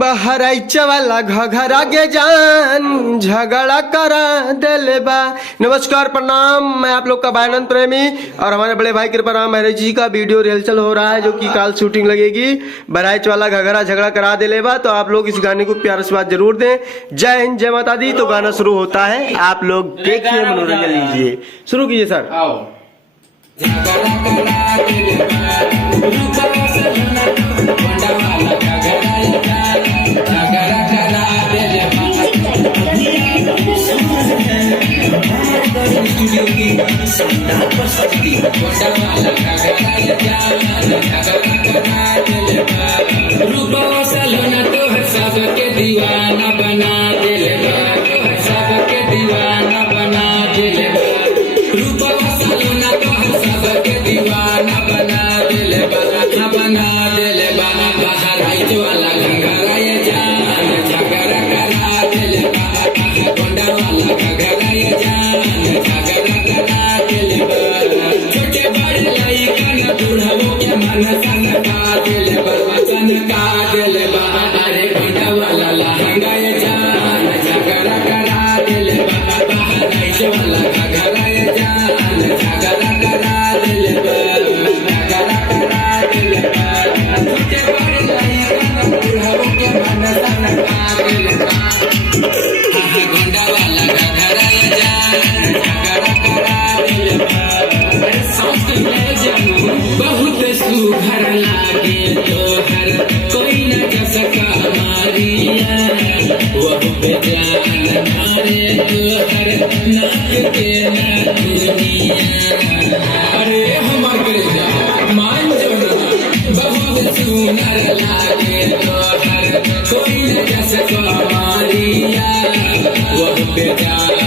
बहराइचा वाला घघरा के जान झगड़ा करा देले बा। नमस्कार प्रणाम, मैं आप लोग का भाईनंद प्रेमी और हमारे बड़े भाई कृपा महाराज जी का वीडियो रिहर्सल हो रहा है जो कि काल शूटिंग लगेगी। बहराइच वाला घघरा झगड़ा करा देले बा, तो आप लोग इस गाने को प्यार से बात जरूर दें। जय हिंद, जय माता दी। तो गाना शुरू होता है, आप लोग देखिए, मनोरंजन लीजिए। शुरू कीजिए सर। सबके दीवाना बना दिले, सबके दीवाना बना दिले, रूपवा सलोना तो सबके दीवाना बना दिले, बना दिले। बहराइच वाला घघरा ये जान झगड़ा करा दिले, गोंडा वाला घघरा ये जान झगड़ा करा दिले। छोटे बड़े लइकन बुढ़ाओ के मन सनका दिले, सनका दिले। अरे गोंडा वाला लहंगा ये जान झगड़ा करा दिले, बहराइच वाला घघरा ये जान झगड़ा करा दिले, झगड़ा करा दिले। छोटे बड़े लइकन बुढ़ाओ के मन सनका दिले, गोंडा वाला घघरा ये जान झगड़ा करा दिले। बहुत सुघर लागे तोहर, कोई न कसका मारिया, वह पे जान मारे तोहर नाक के नाथुनिया। अरे हमार कलेजा मान जाना, बहुत सुनर लागे तोहर, कोई न कसका मारिया, वह पे जान